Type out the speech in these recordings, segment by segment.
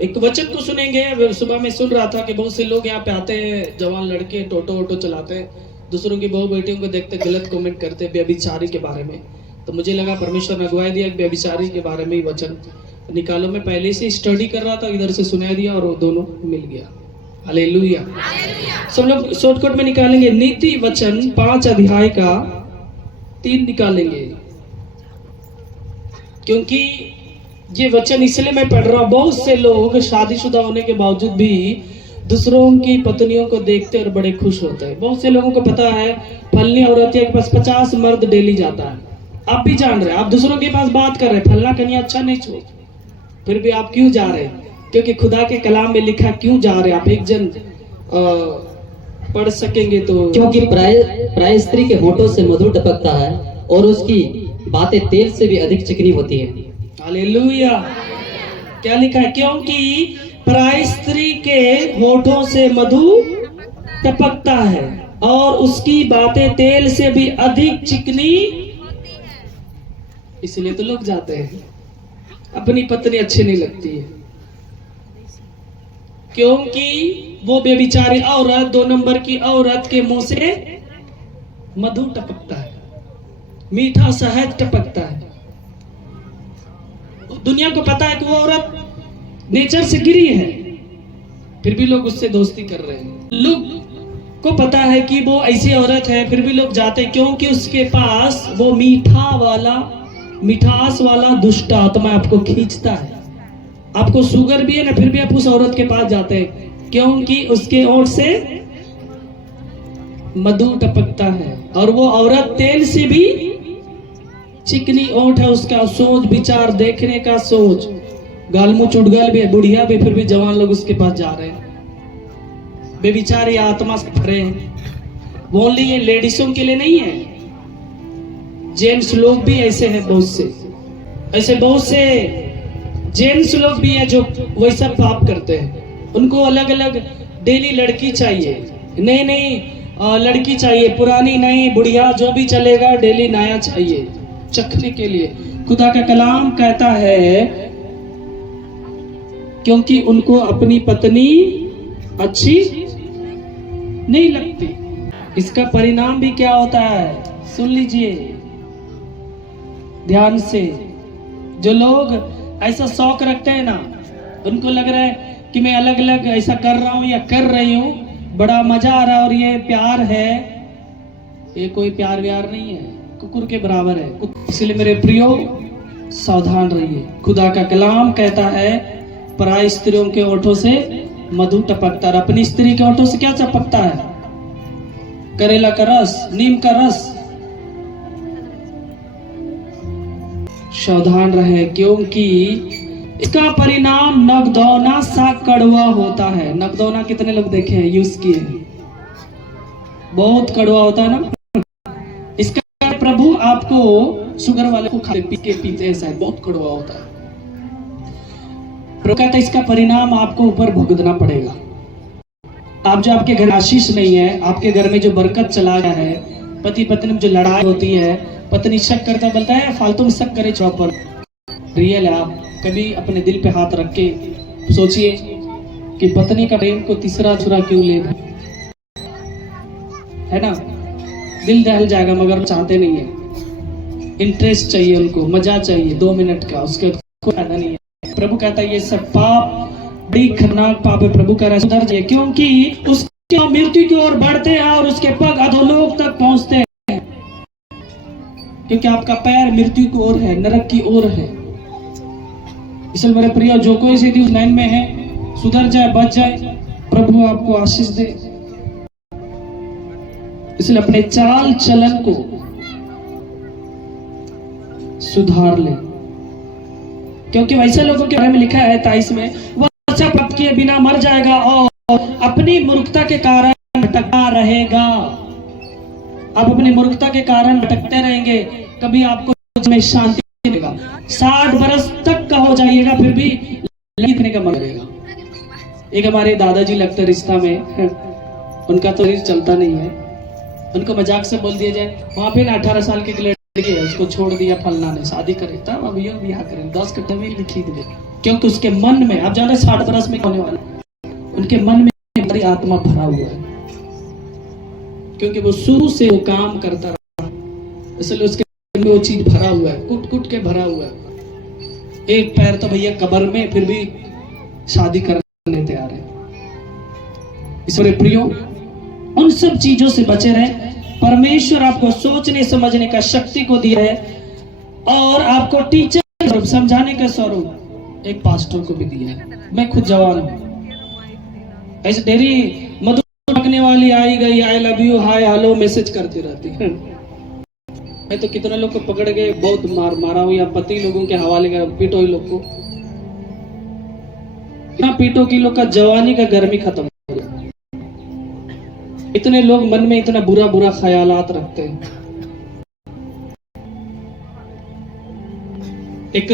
एक वचन को सुनेंगे। सुबह में सुन रहा था कि बहुत से लोग यहाँ पे आते हैं, जवान लड़के टोटो वोटो चलाते हैं, दूसरों की बहू बेटियों को देखते गलत कमेंट करते हैं व्यभिचारी के बारे में। तो मुझे लगा परमेश्वर ने अगुवाई दिया कि व्यभिचारी के बारे में ही वचन निकालो। मैं पहले से स्टडी कर रहा था, इधर से सुना दिया और वो दोनों मिल गया। हालेलुया। सब लोग शॉर्टकट में निकालेंगे। नीति वचन 5 अध्याय का 3 निकालेंगे, क्योंकि ये वचन इसलिए मैं पढ़ रहा हूं। बहुत से लोग शादीशुदा होने के बावजूद भी दूसरों की पत्नियों को देखते और बड़े खुश होते हैं। बहुत से लोगों को पता है फलनी औरत के पास 50 मर्द डेली जाता है। आप भी जान रहे हैं, आप दूसरों के पास बात कर रहे हैं फलना कन्या अच्छा नहीं छोड़, फिर भी आप क्यों जा रहे हैं? क्योंकि खुदा के कलाम में लिखा क्यों जा रहे हैं। आप एक जन पढ़ सकेंगे तो। क्योंकि प्राय स्त्री के होठों से मधु टपकता है और उसकी बातें तेल से भी अधिक चिकनी होती है। हालेलुया। क्या लिखा है? क्योंकि पराई स्त्री के होठों से मधु टपकता है और उसकी बातें तेल से भी अधिक चिकनी, इसलिए तो लोग जाते हैं। अपनी पत्नी अच्छी नहीं लगती है क्योंकि वो बेबिचारी औरत, 2 नंबर की औरत के मुंह से मधु टपकता है, मीठा शहद टपकता है। दुनिया को पता है कि वो औरत नेचर से गिरी है, फिर भी लोग उससे दोस्ती कर रहे हैं। लोग को पता है कि वो ऐसी औरत है, फिर भी लोग जाते हैं क्योंकि उसके पास वो मिठास वाला दुष्ट आत्मा आपको खींचता है। आपको शुगर भी है ना, फिर भी आप उस औरत के पास जाते हैं क्योंकि उसके ओठ से मधु टपकता है और वो औरत तेल से भी चिकनी ओठ है। उसका सोच विचार देखने का सोच, गालमू चुड़गल भी है, बुढ़िया भी, फिर भी जवान लोग उसके पास जा रहे हैं। बेविचारी आत्मा से भरे हैं। वो ओनली ये लेडीजों के लिए नहीं है, जेंट्स लोग भी ऐसे हैं। बहुत से जेंट्स लोग भी हैं जो वैसा पाप करते हैं। उनको अलग अलग डेली लड़की चाहिए, नहीं लड़की चाहिए, पुरानी नहीं, बुढ़िया जो भी चलेगा, डेली नया चाहिए चखने के लिए। खुदा का कलाम कहता है क्योंकि उनको अपनी पत्नी अच्छी नहीं लगती। इसका परिणाम भी क्या होता है सुन लीजिए ध्यान से। जो लोग ऐसा शौक रखते हैं ना, उनको लग रहा है कि मैं अलग अलग ऐसा कर रहा हूं या कर रही हूं, बड़ा मजा आ रहा है और ये प्यार है। ये कोई प्यार व्यार नहीं है, कुकुर के बराबर है। इसलिए मेरे प्रियो सावधान रहिए। खुदा का कलाम कहता है पराई स्त्रियों के ओठों से मधु टपकता है। अपनी स्त्री के ओठों से क्या टपकता है? करेला का रस, नीम का रस। सावधान रहे क्योंकि इसका परिणाम नगदौना सा कड़वा होता है। नगदौना कितने लोग देखे हैं, यूज किए? बहुत कड़वा होता है ना। इसका प्रभु आपको शुगर वाले को खाते पीते हैं, शायद बहुत कड़वा होता है। प्रभु कहता है इसका परिणाम आपको ऊपर भुगतना पड़ेगा। आप जो आपके घर आशीष नहीं है, आपके घर में जो बरकत चला गया है, पति पत्नी में जो लड़ाई होती है, पत्नी शक करता बोलता है फालतू में शक करे चौक पर, रियल है। आप कभी अपने दिल पे हाथ रख के सोचिए कि पत्नी का प्रेम को तीसरा छुरा क्यों ले, है ना? दिल दहल जाएगा मगर चाहते नहीं है। इंटरेस्ट चाहिए उनको, मजा चाहिए 2 मिनट का, उसके कोई फायदा नहीं है। प्रभु कहता है ये सब पाप बड़ी खतरनाक पाप है। प्रभु कह रहा है सुधर जाइए क्योंकि उसके मृत्यु की ओर बढ़ते हैं और उसके पग अधोलोक तक पहुंचते हैं। क्योंकि आपका पैर मृत्यु की ओर है, नरक की ओर है। इसलिए मेरे प्रिय, जो कोई सीधी उस लाइन में है, सुधर जाए, बच जाए, प्रभु आपको आशीष दे। इसलिए अपने चाल चलन को सुधार ले, क्योंकि वैसे लोगों के बारे में लिखा है 23 में, वह अच्छा प्राप्त किए बिना मर जाएगा और अपनी मूर्खता के कारण भटकता रहेगा। आप अपनी मूर्खता के कारण भटकते रहेंगे, कभी आपको में शांति नहीं मिलेगा। 60 बरस तक का हो जाइएगा फिर भी लिखने का मन करेगा। एक हमारे दादाजी लगते रिश्ता में, उनका तो शरीर चलता नहीं है, उनको मजाक से बोल दिया जाए वहां पे ना 18 साल के गया, उसको छोड़ दिया, फलना ने शादी करे, तब अब यो ब्याह करें 10 कट्ठा भी लिखी दे, क्योंकि उसके मन में, आप जाने 60 बरस में होने वाला, उनके मन में हमारी आत्मा भरा हुआ है, क्योंकि वो शुरू से वो काम करता रहा, इसलिए उसके मन में वो चीज भरा हुआ है, कुट कुट के भरा हुआ है। एक पैर तो भैया कब्र में, फिर भी शादी करने तैयार है। इसलिए प्रियो, उन सब चीजों से बचे रहे। परमेश्वर आपको सोचने समझने का शक्ति को दिया है, और आपको टीचर स्वरूप, समझाने का स्वरूप एक पास्टर को भी दिया है। मैं खुद जवान हूं, ऐसे डेरी मधुर लगने वाली आई गई, I love you, hi hello message करती रहती है। मैं तो कितने लोग को पकड़ के बहुत मारा हूं, या पति लोगों के हवाले कर पीटो ही लोग को, इतना पीटो की लोग का जवानी का गर्मी खत्म। इतने लोग मन में इतना बुरा बुरा ख्यालात रखते हैं। एक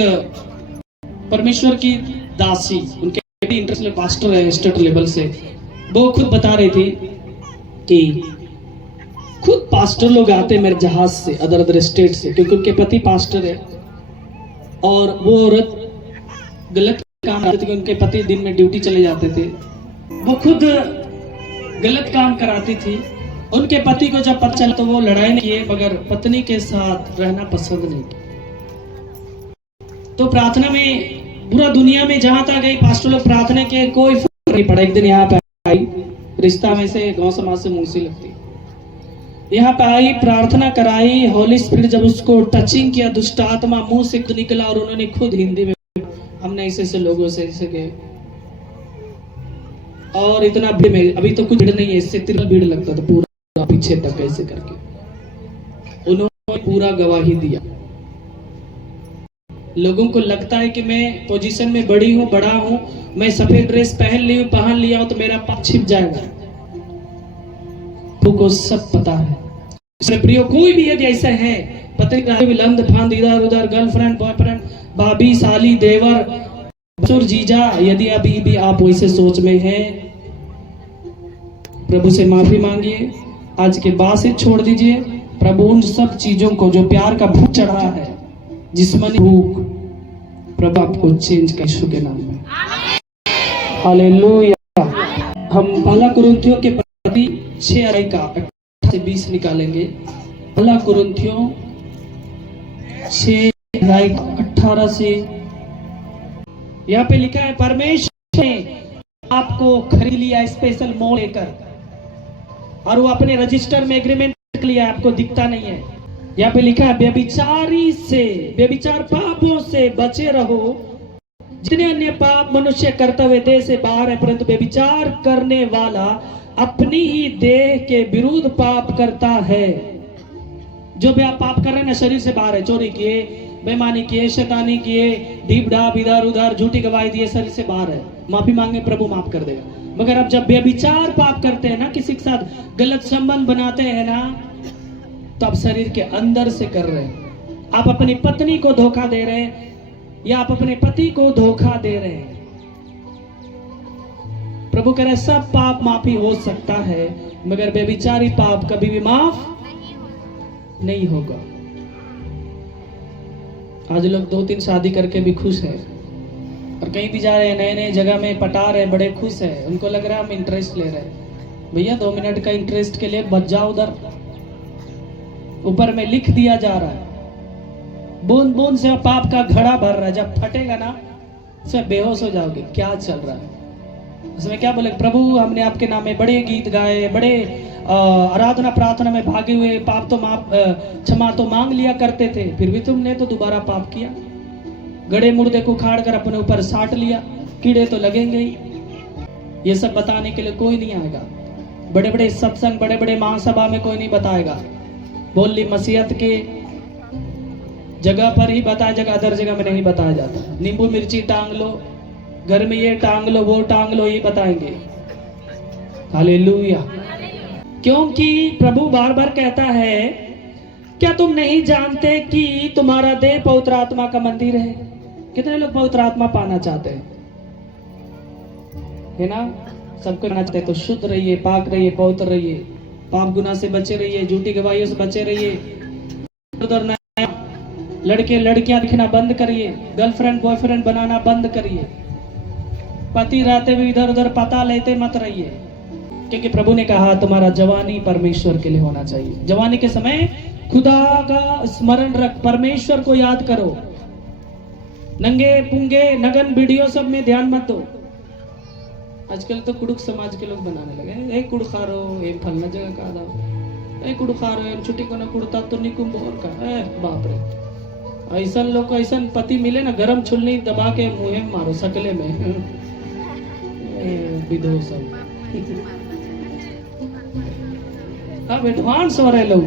परमेश्वर की दासी, उनके इंटरनेशनल पास्टर है स्टेट लेवल से, वो खुद बता रही थी कि खुद पास्टर लोग आते मेरे जहाज से, अदर अदर स्टेट से, क्योंकि उनके पति पास्टर है, और वो औरत गलत काम करती थी, उनके पति दिन में ड्यूटी चले जाते थे, वो खुद गलत काम कराती थी। उनके पति को जब पता चला तो वो लड़ाई नहीं किए, मगर पत्नी के साथ रहना पसंद नहीं किया। तो प्रार्थना में पूरा दुनिया में जहां तक गई, पास्टर लोग प्रार्थना के कोई फर्क नहीं पड़ा। एक दिन यहाँ पे आई, रिश्ता में से गांव समाज से मुंह सी लगती, यहाँ पे आई, प्रार्थना कराई, होली स्पिरिट जब उसको टचिंग किया, दुष्ट आत्मा मुंह से निकला, और उन्होंने खुद हिंदी में, हमने ऐसे लोगों से ऐसे गए, और इतना भीड़ में, अभी तो कुछ भीड़ नहीं है, इससे तिरल भीड़ लगता था पूरा पीछे तक ऐसे करके, उन्होंने पूरा गवाही दिया। लोगों को लगता है कि मैं पोजीशन में बड़ी हूं, बड़ा हूं, मैं सफेद ड्रेस पहन लिया हूं तो मेरा पाप छिप जाएगा। को सब पता है। इसलिए प्रियो, कोई भी यदि ऐसा है, पत्नी विलंद फांद इधर उधर, गर्लफ्रेंड बॉयफ्रेंड, भाभी साली देवर ससुर जीजा, यदि अभी भी आप वैसे सोच में हैं, प्रभु से माफी मांगिए, आज के बाद से छोड़ दीजिए। प्रभु उन सब चीजों को, जो प्यार का भूख चढ़ा है, जिस्मानी भूख, प्रभु आपको चेंज कर, यीशु के नाम में हालेलुया। हम पहला कुरिन्थियों के प्रति 6 अध्याय का 18 से 20 निकालेंगे। पहला कुरिन्थियों 6 अध्याय 18 से, यहाँ पे लिखा है, परमेश्वर ने आपको खरीद लिया स्पेशल मोल लेकर, और वो अपने रजिस्टर में एग्रीमेंट लिया, आपको दिखता नहीं है। यहाँ पे लिखा है, व्यभिचार पापों से बचे रहो। जितने अन्य पाप मनुष्य करते हुए देह से बाहर है, परंतु व्यभिचार करने वाला अपनी ही देह के विरुद्ध पाप करता है। जो भी आप पाप कर रहे हैं ना, शरीर से बाहर है। चोरी किए, बेईमानी किए, शैतानी किए, डीप डाप इधर उधर, झूठी गवाही दिए, शरीर से बाहर है। माफी मांगे, प्रभु माफ कर देगा। मगर अब जब व्यभिचार पाप करते हैं ना, किसी के साथ गलत संबंध बनाते हैं ना, तो आप शरीर के अंदर से कर रहे हैं। आप अपनी पत्नी को धोखा दे रहे हैं, या आप अपने पति को धोखा दे रहे हैं। प्रभु कह रहे, सब पाप माफी हो सकता है, मगर व्यभिचारी पाप कभी भी माफ नहीं होगा। आज लोग 2-3 शादी करके भी खुश है, और कहीं भी जा रहे हैं, नए नए जगह में पटा रहे, बड़े खुश है। उनको लग रहा है हम इंटरेस्ट ले रहे हैं। भैया 2 मिनट का इंटरेस्ट के लिए बच जाओ। उधर ऊपर में लिख दिया जा रहा है, बूंद बूंद से पाप का घड़ा भर रहा है, जब फटेगा ना, उसमें बेहोश हो जाओगे। क्या चल रहा है उसमें? क्या बोले, प्रभु हमने आपके नाम में बड़े गीत गाए, बड़े आराधना प्रार्थना में भागे हुए, पाप तो क्षमा तो मांग लिया करते थे, फिर भी तुमने तो दोबारा पाप किया। गड़े मुर्दे को उखाड़ कर अपने ऊपर साट लिया, कीड़े तो लगेंगे ही। ये सब बताने के लिए कोई नहीं आएगा। बड़े बड़े सत्संग, बड़े बड़े महासभा में कोई नहीं बताएगा। बोली मसीहत के जगह पर ही बताया जाएगा, अदर जगह में नहीं बताया जाता। नींबू मिर्ची टांग लो, घर में ये टांग लो, वो टांग लो, ये बताएंगे। हालेलुया। क्योंकि प्रभु बार बार कहता है, क्या तुम नहीं जानते कि तुम्हारा देह पवित्र आत्मा का मंदिर है? कितने लोग पवित्र आत्मा पाना चाहते हैं, है ना? सबको पाना चाहते हैं। तो शुद्ध रहिए, पाक रहिए, पवित्र रहिए, पाप गुनाह से बचे रहिए, झूठी गवाहियों से बचे रहिए, उधर लड़के लड़कियां दिखना बंद करिए, गर्लफ्रेंड बॉयफ्रेंड बनाना बंद करिए, पति रहते हुए इधर उधर पता लेते मत रहिए, क्योंकि प्रभु ने कहा तुम्हारा जवानी परमेश्वर के लिए होना चाहिए। जवानी के समय खुदा का स्मरण रख, परमेश्वर को याद करो। नंगे पुंगे नगन वीडियो सब में ध्यान मत दो। आजकल तो कुड़ुक समाज के लोग बनाने लगे, कुड़ खा रो ए फलना जगह का दाव, कुड़ खा रो एम छुट्टी को ना कुड़ता तो निकुम बोर का, बाप रे। ऐसा लोग को ऐसा पति मिले ना, गरम छुलनी दबा के मुंह में मारो सकले में विधो सब। अब एडवांस हो रहे लोग,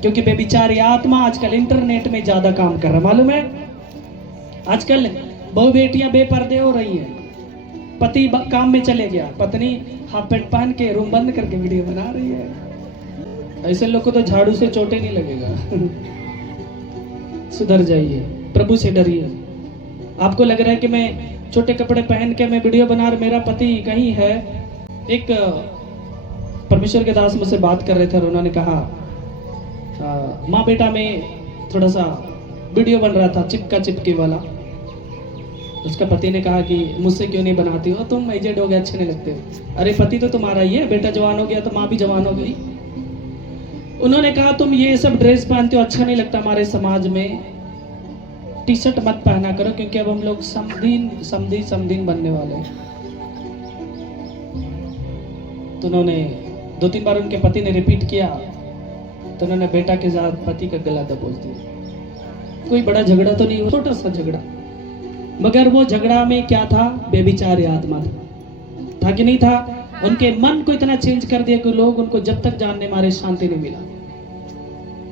क्योंकि बेबिचारी आत्मा आजकल इंटरनेट में ज्यादा काम कर रहा है। मालूम है आजकल बहु बेटियां बेपर्दे हो रही हैं, पति काम में चले गया, पत्नी हाफ पैंट पहन के रूम बंद करके वीडियो बना रही है। ऐसे लोग को तो झाड़ू से चोटे नहीं लगेगा। सुधर जाइए, प्रभु से डरिए। आपको लग रहा है कि मैं छोटे कपड़े पहन के मैं वीडियो बना रहा, मेरा पति कहीं है। एक परमेश्वर के दास मुझसे बात कर रहे थे और उन्होंने कहा माँ बेटा में थोड़ा सा वीडियो बन रहा था चिपका चिपकी वाला। उसका पति ने कहा कि मुझसे क्यों नहीं बनाती हो, तुम एजेड हो गए, अच्छे नहीं लगते हो। अरे पति तो तुम्हारा ही है, बेटा जवान हो गया तो माँ भी जवान हो गई। उन्होंने कहा तुम ये सब ड्रेस पहनते हो, अच्छा नहीं लगता हमारे समाज में, टी शर्ट मत पहना करो, क्योंकि अब हम लोग समदीन बनने वाले हैं। तो उन्होंने 2-3 बार उनके पति ने रिपीट किया, तो उन्होंने बेटा के साथ पति का गला दबोच दिया। कोई बड़ा झगड़ा तो नहीं हुआ, छोटा सा झगड़ा, मगर वो झगड़ा में क्या था, बेविचारी आत्मा था कि नहीं था। उनके मन को इतना चेंज कर दिया कि लोग उनको जब तक जानने मारे शांति नहीं मिला।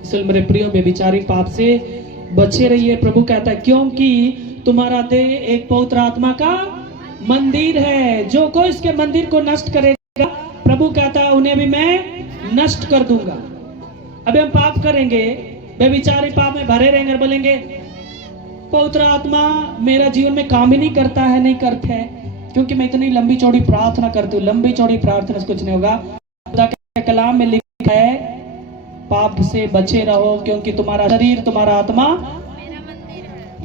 इसलिए मेरे प्रिय बेविचारी पाप से बचे रहिए। प्रभु कहता है क्योंकि तुम्हारा देह एक पवित्र आत्मा का मंदिर है, जो कोई इसके मंदिर को नष्ट करेगा, प्रभु कहता है उन्हें भी मैं नष्ट कर दूंगा। अभी हम पाप करेंगे, बेविचारी पाप में भरे रहेंगे और बोलेंगे पवित्र आत्मा मेरा जीवन में काम ही नहीं करता है, नहीं करते है, क्योंकि मैं इतनी लंबी चौड़ी प्रार्थना करती हूँ। लंबी चौड़ी प्रार्थना से कुछ नहीं होगा। खुदा के कलाम में लिखा है पाप से बचे रहो, क्योंकि तुम्हारा शरीर तुम्हारा आत्मा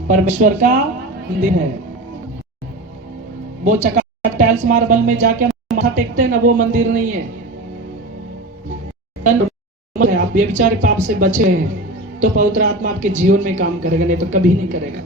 परमेश्वर का मंदिर है। वो चका टाइल्स मार्बल में जाके माथा टेकते हैं ना, वो मंदिर नहीं है। आप बेविचारी पाप से बचे हैं तो पवित्र आत्मा आपके जीवन में काम करेगा, नहीं तो कभी नहीं करेगा।